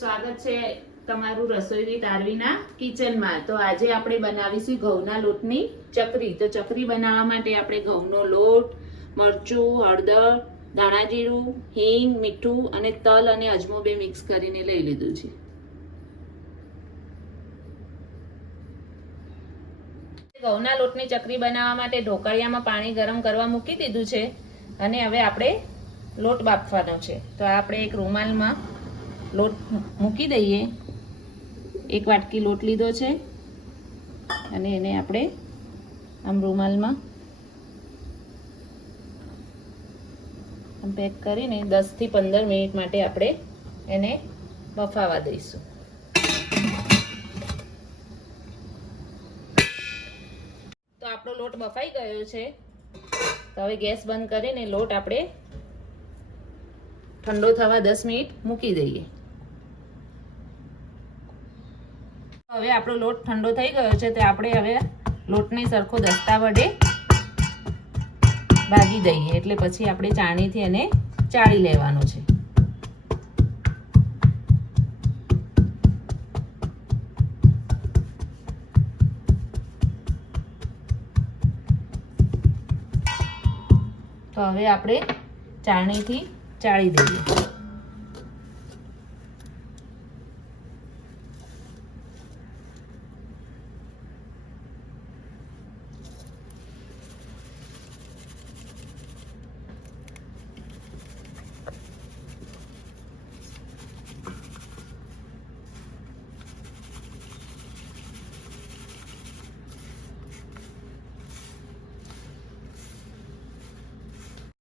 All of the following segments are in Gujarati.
સ્વાગત છે તમારું રસોઈની તારવીના કિચનમાં. તો આજે આપણે બનાવીશું ઘઉંના લોટની ચકરી. તો ચકરી બનાવવા માટે આપણે ઘઉંનો લોટ, મરચું, હળદર ધાણા હિંગ, મીઠું અને તલ અને અજમો બે મિક્સ કરીને લઈ લીધું છે. ઘઉંના લોટની ચકરી બનાવવા માટે ઢોકળિયામાં પાણી ગરમ કરવા મૂકી દીધું છે અને હવે આપણે લોટ બાફવાનો છે. તો આપણે એક રૂમાલમાં લોટ મૂકી દઈએ. એક વાટકી લોટ લીધો છે. અને એને આપણે આમ રૂમાલમાં પેક કરીને દસથી પંદર મિનિટ માટે આપણે એને બફાવા દઈશું. તો આપણો લોટ બફાઈ ગયો છે. તો હવે ગેસ બંધ કરીને લોટ આપણે ઠંડો થવા દસ મિનિટ મૂકી દઈએ. હવે આપણો લોટ ઠંડો થઈ ગયો છે તો આપણે હવે લોટને સરખો દસ્તા વડે ભાગી દઈએ. એટલે પછી આપણે ચાણીથી એને ચાળી લેવાનો છે. તો હવે આપણે ચાણીથી ચાળી દઈએ.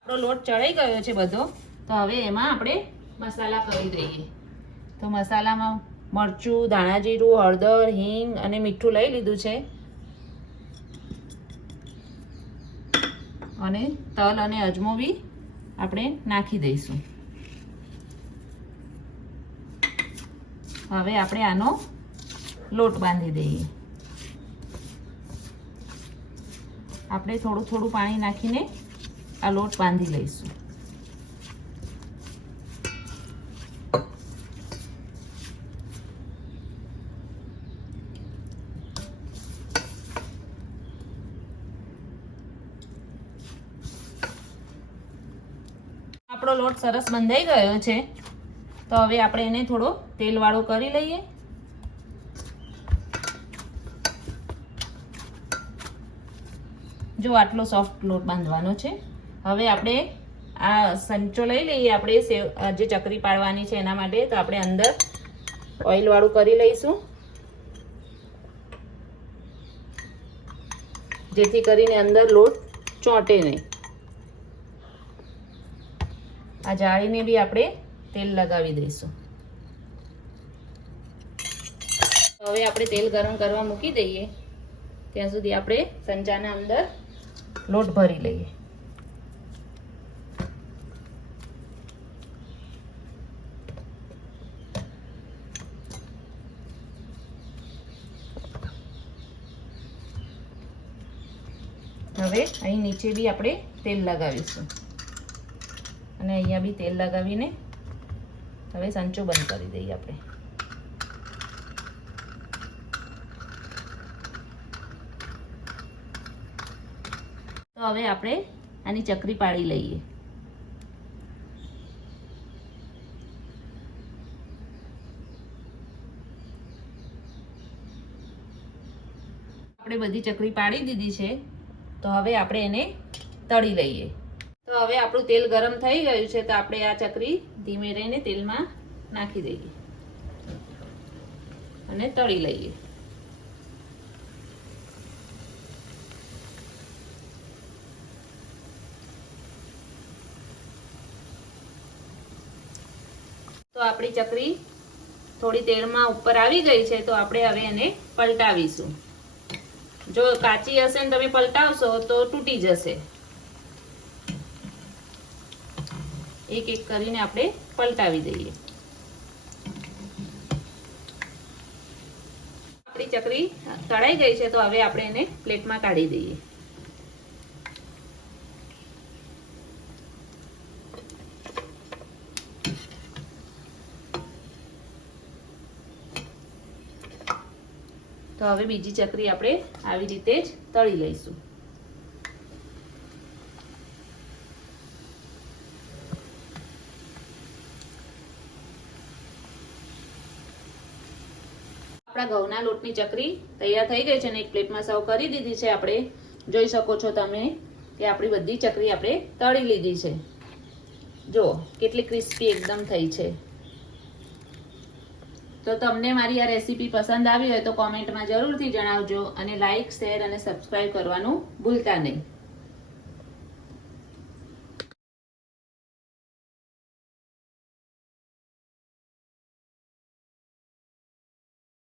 આપણો લોટ ચડાઈ ગયો છે બધો, તો હવે એમાં આપણે મસાલા કરી દઈએ. તો મસાલામાં મરચું, ધાણા હળદર, હિંગ અને મીઠું લઈ લીધું છે. અને તલ અને અજમો બી આપણે નાખી દઈશું. હવે આપણે આનો લોટ બાંધી દઈએ. આપણે થોડું થોડું પાણી નાખીને આ લોટ બાંધી લઈશું. આપણો લોટ સરસ બંધાઈ ગયો છે. તો હવે આપણે એને થોડો તેલવાળો કરી લઈએ. જો આટલો સોફ્ટ લોટ બાંધવાનો છે. હવે આપણે આ સંચો લઈ લઈએ, આપણે સેવ જે ચકરી પાડવાની છે એના માટે, તો આપણે અંદર ઓઇલવાળું કરી લઈશું. જેથી કરીને અંદર લોટ ચોંટે નહીં. આ જાળીને બી આપણે તેલ લગાવી દઈશું. હવે આપણે તેલ ગરમ કરવા મૂકી દઈએ. ત્યાં સુધી આપણે સંચાના અંદર લોટ ભરી લઈએ. હવે અહીં નીચે બી આપણે તેલ લગાવીશું. અને અહીંયા બી તેલ લગાવીને હવે સંચો બંધ કરી દઈએ આપણે. તો હવે આપણે આની ચકરી પાડી લઈએ. આપણે બધી ચકરી પાડી દીધી છે. તો હવે આપણે એને તળી લઈએ. તો હવે આપણું તેલ ગરમ થઈ ગયું છે તો આપણે આ ચકરી ધીમે રહીને તેલમાં નાખી દઈએ. અને તળી લઈએ. તો આપણી ચકરી થોડી તેલમાં ઉપર આવી ગઈ છે તો આપણે હવે એને પલટાવીશું. જો કાચી હશે ને તમે પલટાવશો તો તૂટી જશે. એક એક કરીને આપણે પલટાવી દઈએ. આપણી ચકરી તળાઈ ગઈ છે તો હવે આપણે એને પ્લેટમાં કાઢી દઈએ. તો હવે બીજી ચકરી આપણે આવી રીતે જ તળી લઈશું. આપણા ઘઉંના લોટની ચકરી તૈયાર થઈ ગઈ છે અને એક પ્લેટમાં સર્વ કરી દીધી છે. આપણે જોઈ શકો છો તમે કે આપણી બધી ચકરી આપણે તળી લીધી છે. જો કેટલી ક્રિસ્પી એકદમ થઈ છે. તો તમને મારી આ રેસીપી પસંદ આવી હોય તો કોમેન્ટમાં જરૂરથી જણાવજો અને લાઇક શેર અને સબસ્ક્રાઈબ કરવાનું ભૂલતા નહીં.